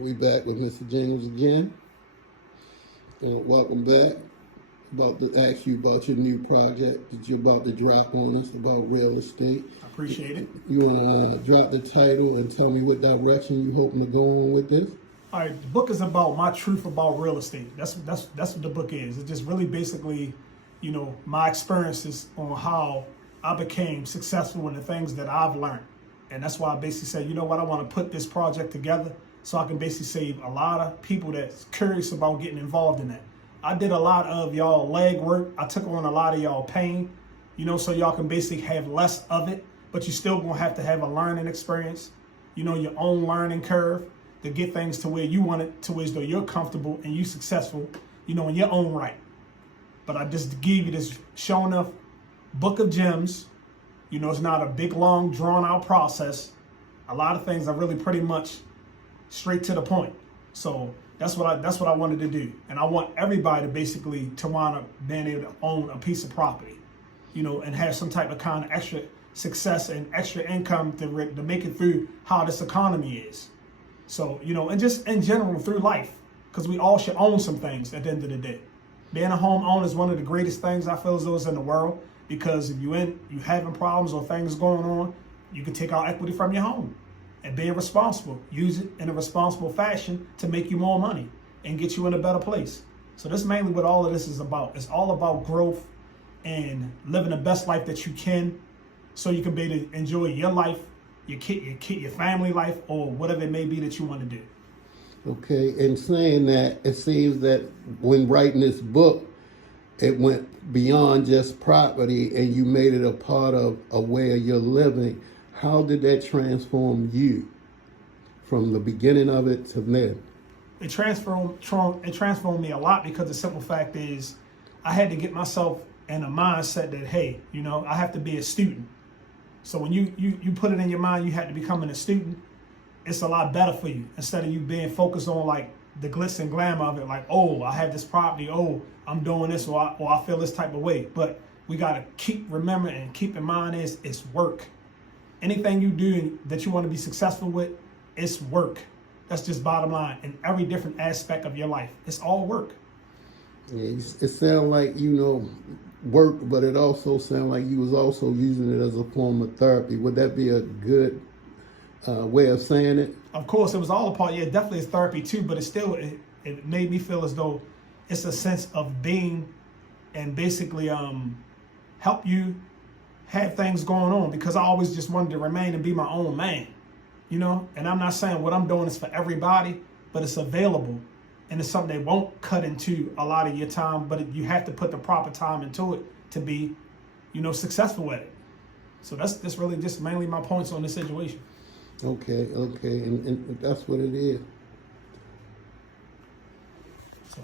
We back with Mr. James again. Welcome back. About to ask you about your new project that you're about to drop on us about real estate. I appreciate it. You want to drop the title and tell me what direction you hoping to go on with this? All right, the book is about my truth about real estate. That's what the book is. It's just really basically, my experiences on how I became successful in the things that I've learned. And that's why I basically said, you know what, I want to put this project together so I can basically save a lot of people that's curious about getting involved in that. I did a lot of y'all leg work. I took on a lot of y'all pain, so y'all can basically have less of it, but you still gonna have to have a learning experience, your own learning curve to get things to where you want it to, where though you're comfortable and you successful, in your own right. But I just give you this show enough book of gems. It's not a big, long, drawn out process. A lot of things are really pretty much straight to the point. So that's what I wanted to do. And I want everybody to wind up being able to own a piece of property, and have some type of kind of extra success and extra income to make it through how this economy is. So, and just in general through life, because we all should own some things at the end of the day. Being a homeowner is one of the greatest things I feel as though is in the world, because if you having problems or things going on, you can take out equity from your home and be responsible. Use it in a responsible fashion to make you more money and get you in a better place. So that's mainly what all of this is about. It's all about growth and living the best life that you can, so you can be able to enjoy your life, your family life, or whatever it may be that you want to do. Okay, and saying that, it seems that when writing this book, it went beyond just property and you made it a part of a way of your living. How did that transform you from the beginning of it to then? It transformed me a lot, because the simple fact is I had to get myself in a mindset that, hey, I have to be a student. So when you put it in your mind, you had to becoming a student, it's a lot better for you, instead of you being focused on like the glitz and glamour of it, like, oh, I have this property, oh, I'm doing this, or I feel this type of way. But we got to keep remembering and keep in mind it's work. Anything you do that you want to be successful with, it's work. That's just bottom line. In every different aspect of your life, it's all work. Yeah, it sounds like, work, but it also sounds like you was also using it as a form of therapy. Would that be a good way of saying it? Of course, it was all a part. Yeah, definitely it's therapy too, but it made me feel as though it's a sense of being, and basically help you have things going on, because I always just wanted to remain and be my own man, and I'm not saying what I'm doing is for everybody, but it's available, and it's something that won't cut into a lot of your time, but you have to put the proper time into it to be, successful at it. So that's really just mainly my points on this situation. Okay, and that's what it is.